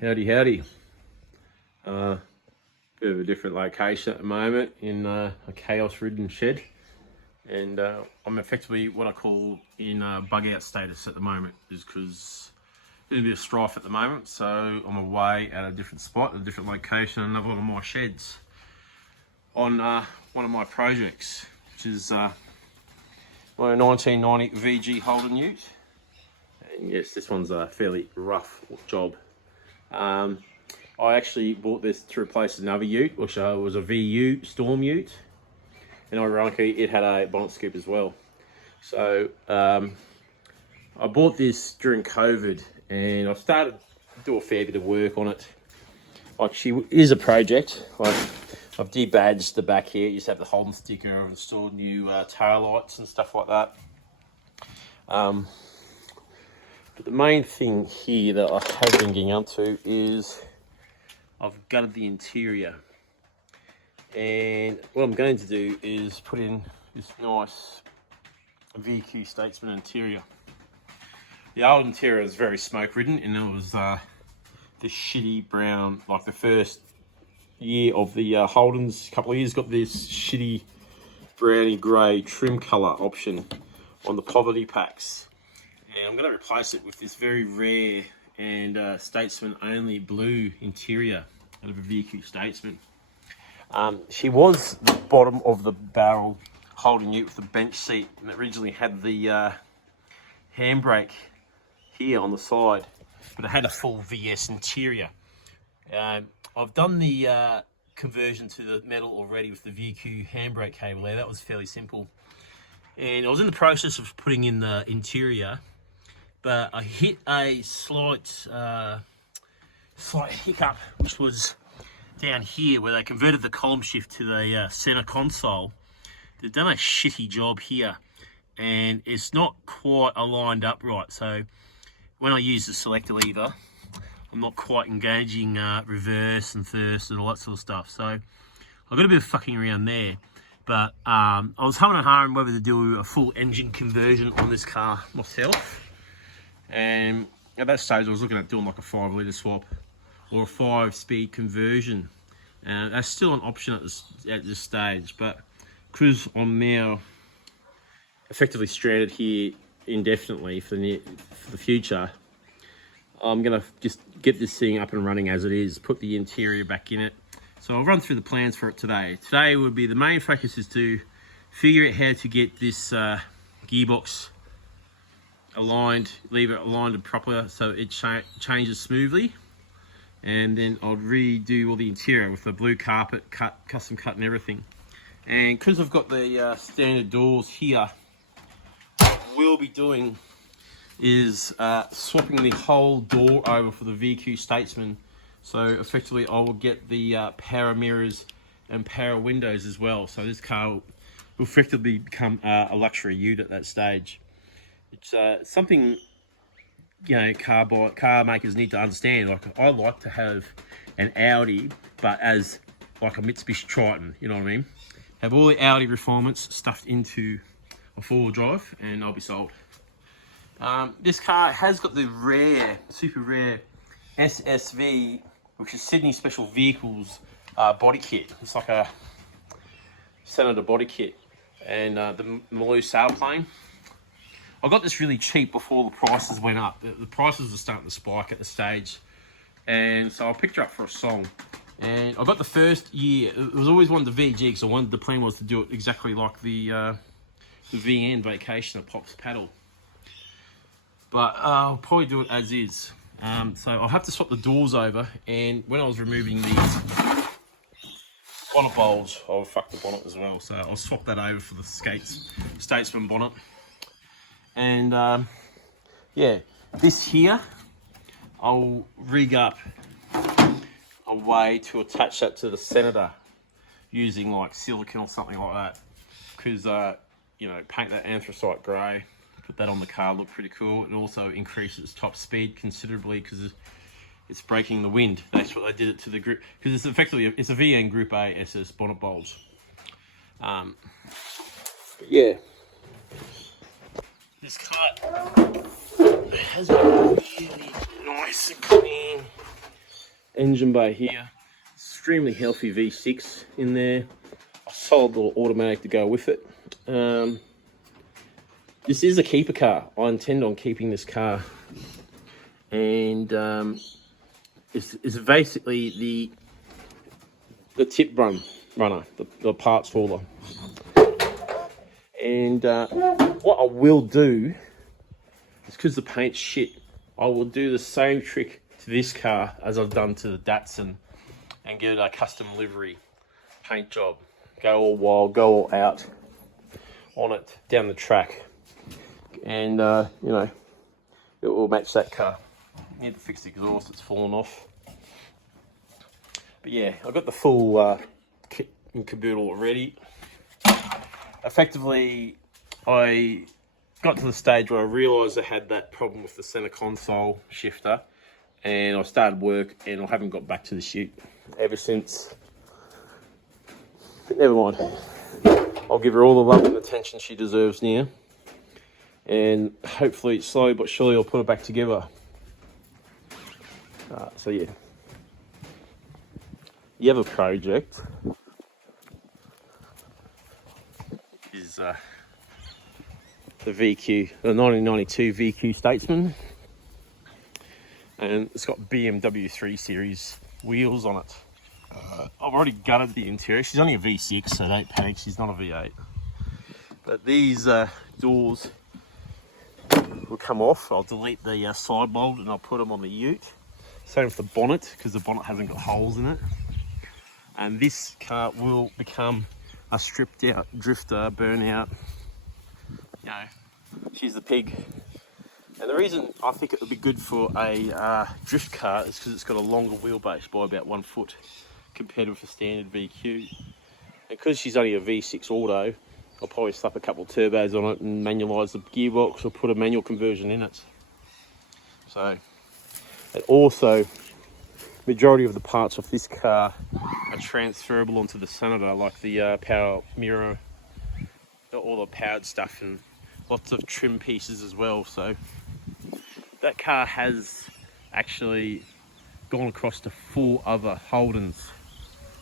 Howdy, howdy. Bit of a different location at the moment in a chaos-ridden shed, and I'm effectively what I call in bug-out status at the moment, is because there's a bit of strife at the moment. So I'm away at a different spot, a different location, another one of my sheds on one of my projects, which is my 1990 VG Holden Ute. And yes, this one's a fairly rough job. I actually bought this to replace another ute, which was a VQ Storm Ute, and ironically it had a bonnet scoop as well. So I bought this during COVID, and I started to do a fair bit of work on it. Like, she is a project. Like, I've debadged the back here. It used to have the Holden sticker. I've installed new tail lights and stuff like that. But the main thing here that I have been getting up to is I've gutted the interior, and what I'm going to do is put in this nice VQ Statesman interior. The old interior was very smoke ridden, and it was this shitty brown, like the first year of the Holdens, a couple of years, got this shitty browny grey trim colour option on the poverty packs. And I'm going to replace it with this very rare and Statesman only blue interior out of a VQ Statesman. She was the bottom of the barrel Holden Ute with the bench seat, and it originally had the handbrake here on the side, but it had a full VS interior. I've done the conversion to the metal already with the VQ handbrake cable there. That was fairly simple. And I was in the process of putting in the interior, but I hit a slight hiccup, which was down here where they converted the column shift to the center console. They've done a shitty job here, and it's not quite aligned up right. So when I use the selector lever, I'm not quite engaging reverse and first and all that sort of stuff. So I've got a bit of fucking around there. But I was humming and hawing whether to do a full engine conversion on this car myself. And at that stage, I was looking at doing like a 5 litre swap or a 5-speed conversion. That's still an option at this stage, but because I'm now effectively stranded here indefinitely for the future, I'm gonna just get this thing up and running as it is, put the interior back in it. So I'll run through the plans for it today. Today would be, the main focus is to figure out how to get this gearbox aligned, leave it aligned and proper so it changes smoothly. And then I'll redo all the interior with the blue carpet, custom cut and everything. And because I've got the standard doors here, what we'll be doing is swapping the whole door over for the VQ Statesman. So effectively I will get the power mirrors and power windows as well. So this car will effectively become a luxury ute at that stage. It's something, you know, car makers need to understand. Like, I like to have an Audi, but as like a Mitsubishi Triton, you know what I mean? Have all the Audi refinements stuffed into a 4-wheel drive, and I'll be sold. This car has got the rare, super rare SSV, which is Sydney Special Vehicles body kit. It's like a Senator body kit, and the Maloo sailplane. I got this really cheap before the prices went up. The prices were starting to spike at the stage, and so I picked her up for a song. And I got the first year. It was always wanted the VG, because the plan was to do it exactly like the VN Vacation at Pop's Paddle. But I'll probably do it as is. So I'll have to swap the doors over, and when I was removing these bonnet bulge, I'll fuck the bonnet as well. So I'll swap that over for the Statesman bonnet. And yeah, this here, I'll rig up a way to attach that to the Senator using like silicone or something like that. Because, you know, paint that anthracite grey, put that on the car, look pretty cool. It also increases top speed considerably because it's breaking the wind. That's what they did it to the group, because it's effectively, it's a VN Group A SS bonnet bulge. Yeah. This cut has been really nice and clean. engine bay here. Extremely healthy V6 in there. A solid little automatic to go with it. This is a keeper car. I intend on keeping this car. And it's basically the tip runner, the parts hauler. And what I will do is, because the paint's shit, I will do the same trick to this car as I've done to the Datsun and give it a custom livery paint job. Go all wild, go all out on it down the track. And, you know, it will match that car. Need to fix the exhaust, it's fallen off. But yeah, I've got the full kit and caboodle ready. Effectively, I got to the stage where I realised I had that problem with the centre console shifter, and I started work, and I haven't got back to this ute ever since. But never mind. I'll give her all the love and attention she deserves now, and hopefully slowly but surely I'll put her back together. So yeah, you have a project. Is the VQ, the 1992 VQ Statesman, and it's got BMW 3 Series wheels on it. I've already gutted the interior. She's only a V6, so don't panic, she's not a V8. But these doors will come off. I'll delete the side mold and I'll put them on the ute. Same with the bonnet, because the bonnet hasn't got holes in it. And this car will become a stripped out drifter, burnout. You know, she's the pig. And the reason I think it would be good for a drift car is because it's got a longer wheelbase by about 1 foot compared with a standard VQ. And because she's only a V6 auto, I'll probably slap a couple of turbos on it and manualise the gearbox or put a manual conversion in it. So, and also, majority of the parts of this car are transferable onto the Senator, like the power mirror, all the powered stuff, and lots of trim pieces as well. So that car has actually gone across to 4 other Holdens.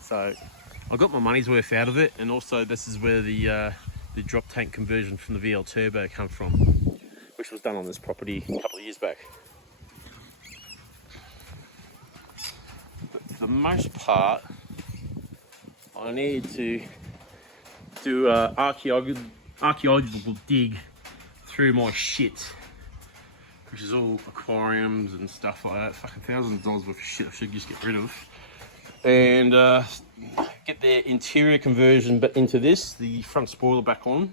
So I got my money's worth out of it, and also this is where the drop tank conversion from the VL Turbo come from, which was done on this property a couple of years back. But for the most part, I need to do an archaeological dig through my shit, which is all aquariums and stuff like that. Fucking thousands of dollars worth of shit I should just get rid of. And get the interior conversion but into this, the front spoiler back on.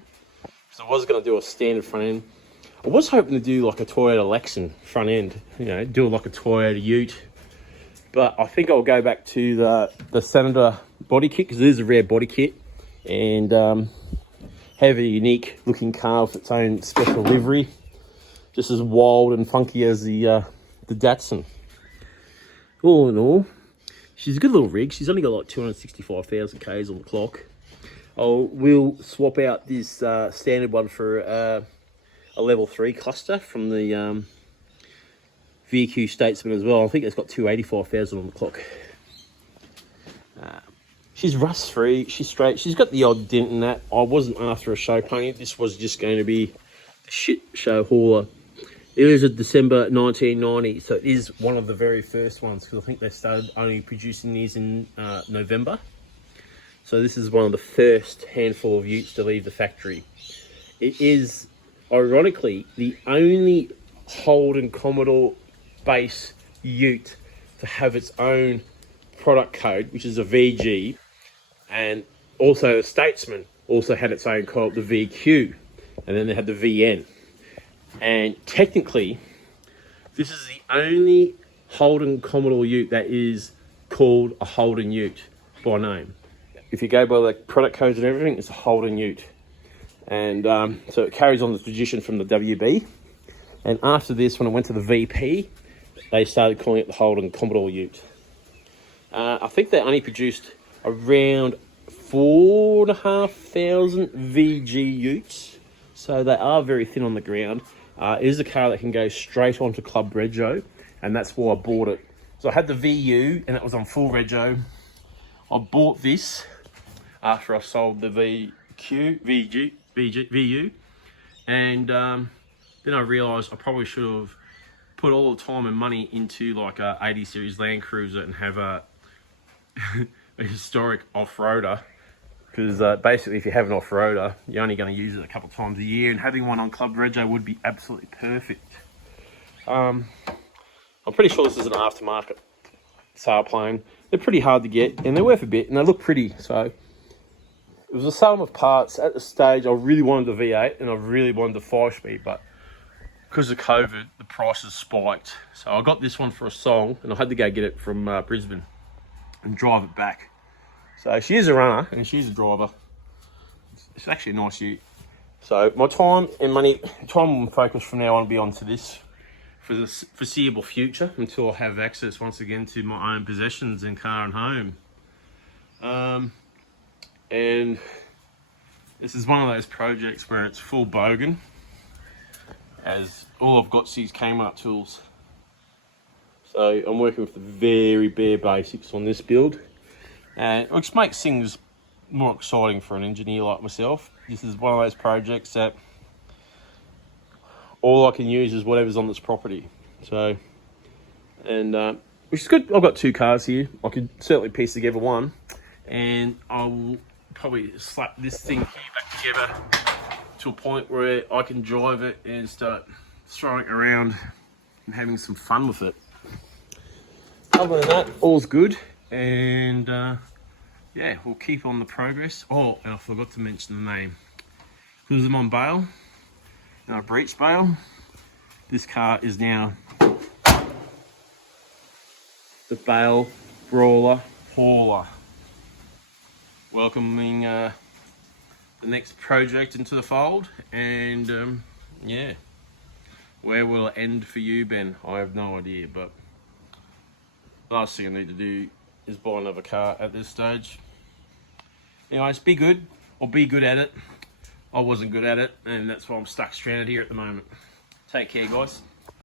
So I was going to do a standard front end. I was hoping to do like a Toyota Lexan front end, you know, do like a Toyota Ute. But I think I'll go back to the Senator body kit, because it is a rare body kit, and have a unique looking car with its own special livery, just as wild and funky as the Datsun. All in all, she's a good little rig. She's only got like 265,000 Ks on the clock. We'll swap out this standard one for a level 3 cluster from the VQ Statesman as well. I think it's got 285,000 on the clock. She's rust free, she's straight, she's got the odd dent in that. I wasn't after a show pony, this was just going to be the shit show hauler. It was a December 1990, so it is one of the very first ones, because I think they started only producing these in November. So this is one of the first handful of utes to leave the factory. It is, ironically, the only Holden Commodore base ute to have its own product code, which is a VG, and also a Statesman also had its own code, the VQ, and then they had the VN. And technically, this is the only Holden Commodore ute that is called a Holden Ute by name. If you go by the product codes and everything, it's a Holden Ute. And so it carries on the tradition from the WB. And after this, when it went to the VP, they started calling it the Holden Commodore Ute. I think they only produced around 4,500 VG Utes, so they are very thin on the ground. It is a car that can go straight onto Club Rego, and that's why I bought it So I had the VU and it was on full rego. I bought this after I sold the VU, and then I realised I probably should have put all the time and money into like a 80 series Land Cruiser and have a historic off-roader, because basically if you have an off-roader you're only going to use it a couple times a year, and having one on club rego would be absolutely perfect. I'm pretty sure this is an aftermarket sailplane. They're pretty hard to get and they're worth a bit and they look pretty, so it was a sum of parts. At the stage I really wanted the V8 and I really wanted the 5-speed, but because of COVID the prices spiked, so I got this one for a song and I had to go get it from Brisbane and drive it back. So she is a runner and she's a driver. It's actually a nice ute. So my time and focus from now on will be onto this for the foreseeable future, until I have access once again to my own possessions in car and home. And this is one of those projects where it's full bogan, as all I've got is these Kmart tools. So I'm working with the very bare basics on this build, and which makes things more exciting for an engineer like myself. This is one of those projects that all I can use is whatever's on this property. So, and which is good. I've got 2 cars here. I could certainly piece together one, and I will probably slap this thing here back together to a point where I can drive it and start throwing it around and having some fun with it. Other than that, all's good, and yeah, we'll keep on the progress. Oh, and I forgot to mention the name. Because I'm on bail, and I breached bail, this car is now the bail Brawler hauler, welcoming the next project into the fold. And yeah, where will it end for you, Ben? I have no idea, but the last thing I need to do is buy another car at this stage. Anyways, be good, or be good at it. I wasn't good at it, and that's why I'm stuck stranded here at the moment. Take care, guys.